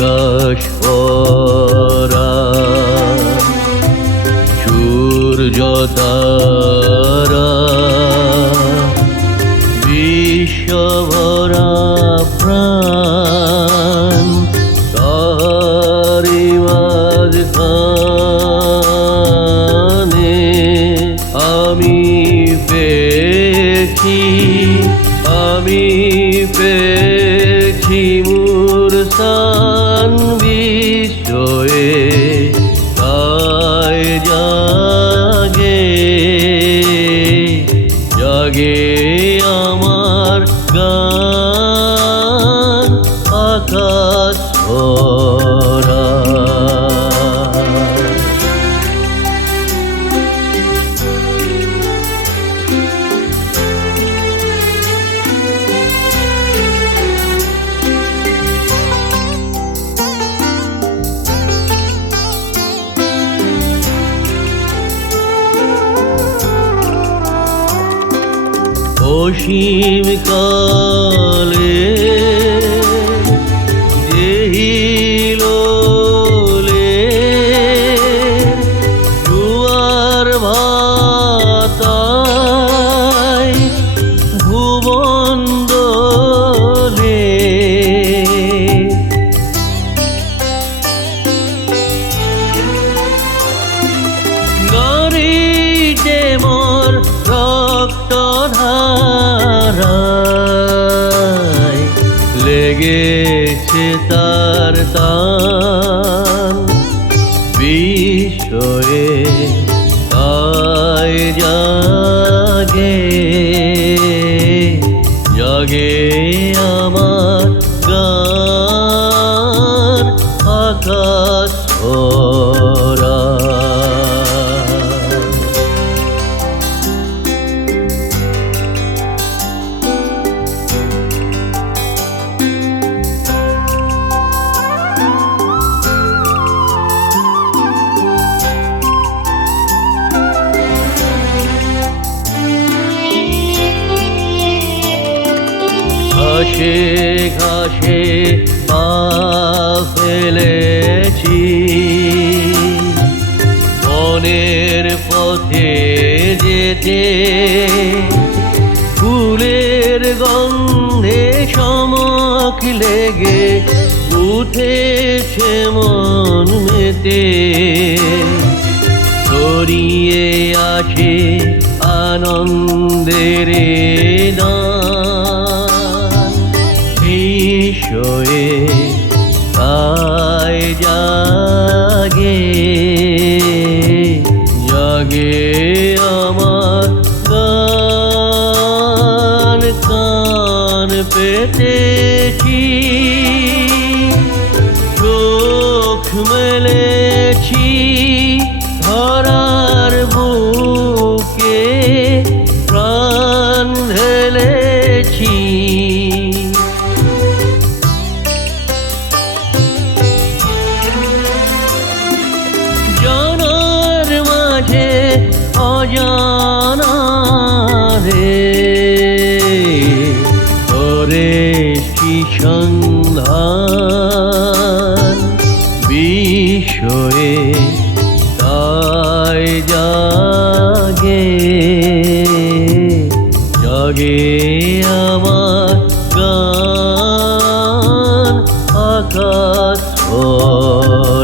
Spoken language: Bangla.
আকাশ ভরা সূর্য তারা বিশ্ব ভরা প্রাণ তারি মাঝখানে আমি পেয়েছি মোর স্থান বিশ্বয়ে তাই জাগে আমার গান আকাশ ভরা। অসীম কালে দেহিলোলে জুয়ার ভাতায় ভুবন দোলে নারীতে মোর রক্ত ধারায় লেগেছে তার টান বিশ্বয়ে তাই জাগে আমার গান আকাশ ভরা। ঘাসে ঘাসে পা ফেলেছি বনের পথে যেতে ফুলের গন্ধে চমক লেগে উঠেছে মন মেতে ছড়িয়ে আছে আনন্দের গান বিশ্বয়ে তাই জাগে আমার গান কান পেতেছি চোখ মেলেছি ধরার বুকে প্রাণ ঢেলেছি জানার মাঝে অজানা রে করেছি সন্ধান বিশ্বয়ে তাই জাগে আমার গান আকাশ ভরা।